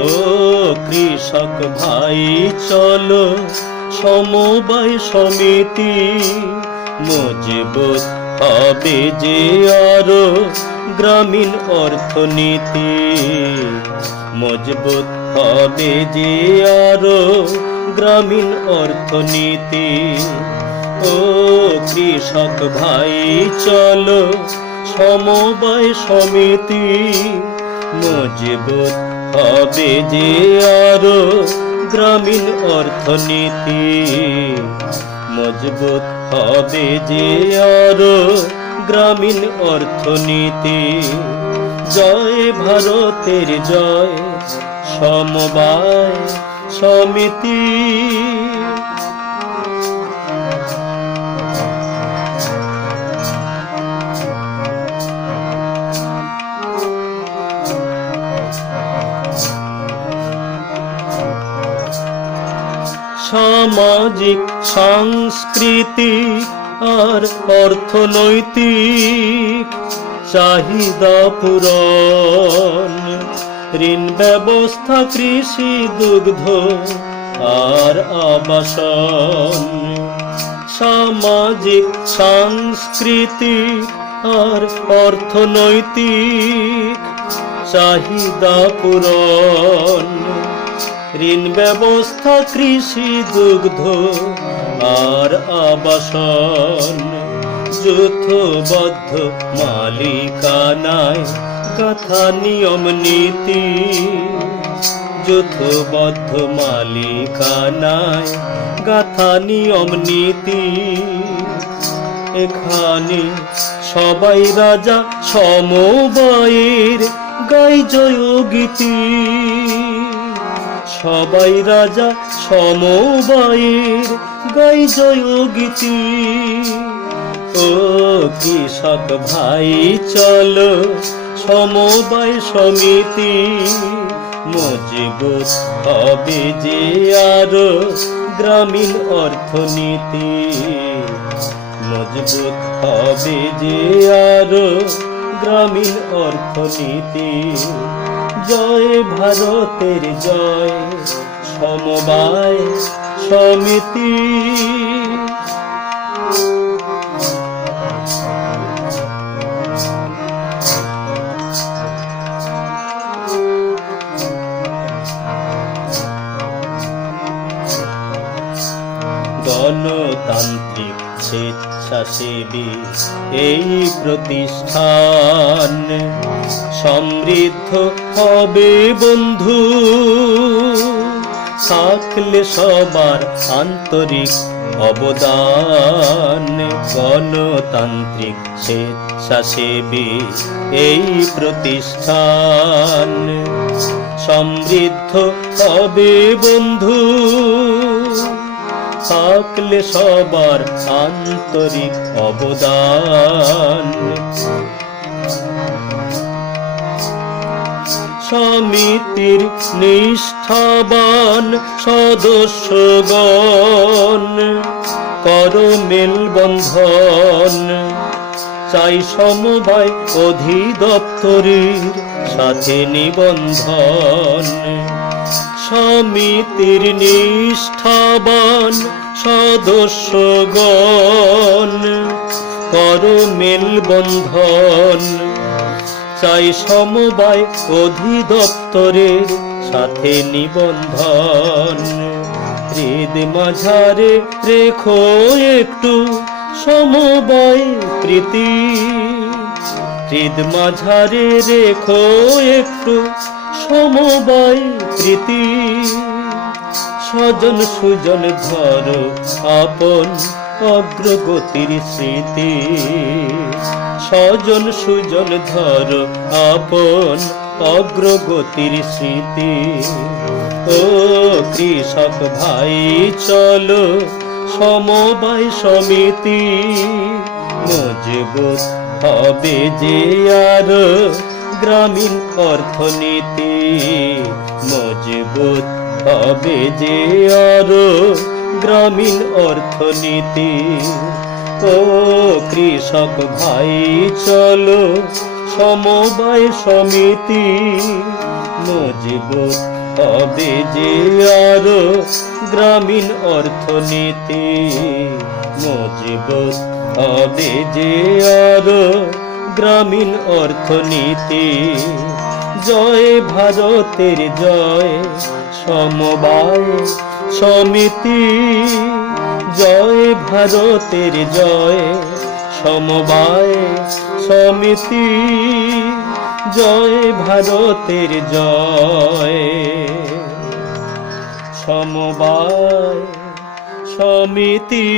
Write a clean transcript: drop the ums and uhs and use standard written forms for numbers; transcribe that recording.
ও কৃষক ভাই চলো সমবায় সমিতি, মজবুত হবে যে আরো গ্রামীণ অর্থনীতি। মজবুত হবে যে আরো গ্রামীণ অর্থনীতি। ও কৃষক ভাই চলো সমবায় সমিতি, মজবুত হবে যে আরো গ্রামীণ অর্থনীতি। মজবুত হবে যে আরো গ্রামীণ অর্থনীতি। জয় ভারতের জয় সমবায় সমিতি। সামাজিক সাংস্কৃতিক আর অর্থনৈতিক চাহিদা পূরণ, ঋণ ব্যবস্থা, কৃষি, দুগ্ধ আর আবাসন। সামাজিক সাংস্কৃতিক আর অর্থনৈতিক চাহিদা পূরণ, ঋণ ব্যবস্থা, কৃষি, দুগ্ধ আর আবাসন। যৌথবদ্ধ মালিকানায় গাথা নিয়ম নীতি। যৌথবদ্ধ মালিকানায় গাথা নিয়ম নীতি। এখানে সবাই রাজা সমবায়ের গায় জয় গীতি। সবাই রাজা সমবায়ের গায় জয় গীতি। ও কৃষক ভাই চলো সমবায় সমিতি, মজবুত হবে যে আরো গ্রামীণ অর্থনীতি। মজবুত হবে যে আরো গ্রামীণ অর্থনীতি। জয় ভারতের জয় সমবায় সমিতি। গণতান্ত্রিক স্বেচ্ছাসেবী এই প্রতিষ্ঠান, সমৃদ্ধ হবে বন্ধু থাকলে সবার আন্তরিক অবদান। গণতান্ত্রিক স্বেচ্ছাসেবী এই প্রতিষ্ঠান, সমৃদ্ধ হবে বন্ধু থাকলে সবার আন্তরিক অবদান। সমিতির নিষ্ঠাবান সদস্যগণ করো মেলবন্ধন, চাই সমবায় অধিদপ্তরের সাথে নিবন্ধন। সমিতির নিষ্ঠাবান সদস্যগণ করো মেলবন্ধন, চাই সমবায় অধিদপ্তরের সাথে নিবন্ধন। হৃদ মাঝারে রেখো একটু সমবায় প্রীতি। হৃদ মাঝারে রেখো একটু সমবায় প্রীতি। স্বজন সুজন ধরো আপন অগ্রগতির স্মৃতি। স্বজন সুজন ধরো আপন অগ্রগতির স্মৃতি। ও কৃষক ভাই চলো সমবায় সমিতি, মজবুত হবে যে আরো গ্রামীণ অর্থনীতি। মজবুত হবে যে আরো গ্রামীণ অর্থনীতি। ও কৃষক ভাই চলো সমবায় সমিতি, মজবুত হবে যে আরো গ্রামীণ অর্থনীতি, মজবুত হবে যে আরো গ্রামীণ অর্থনীতি। জয় ভারতের জয় সমবায় সমিতি, জয় ভারতের জয় সমবায় সমিতি, জয় ভারতের জয় সমবায় সমিতি।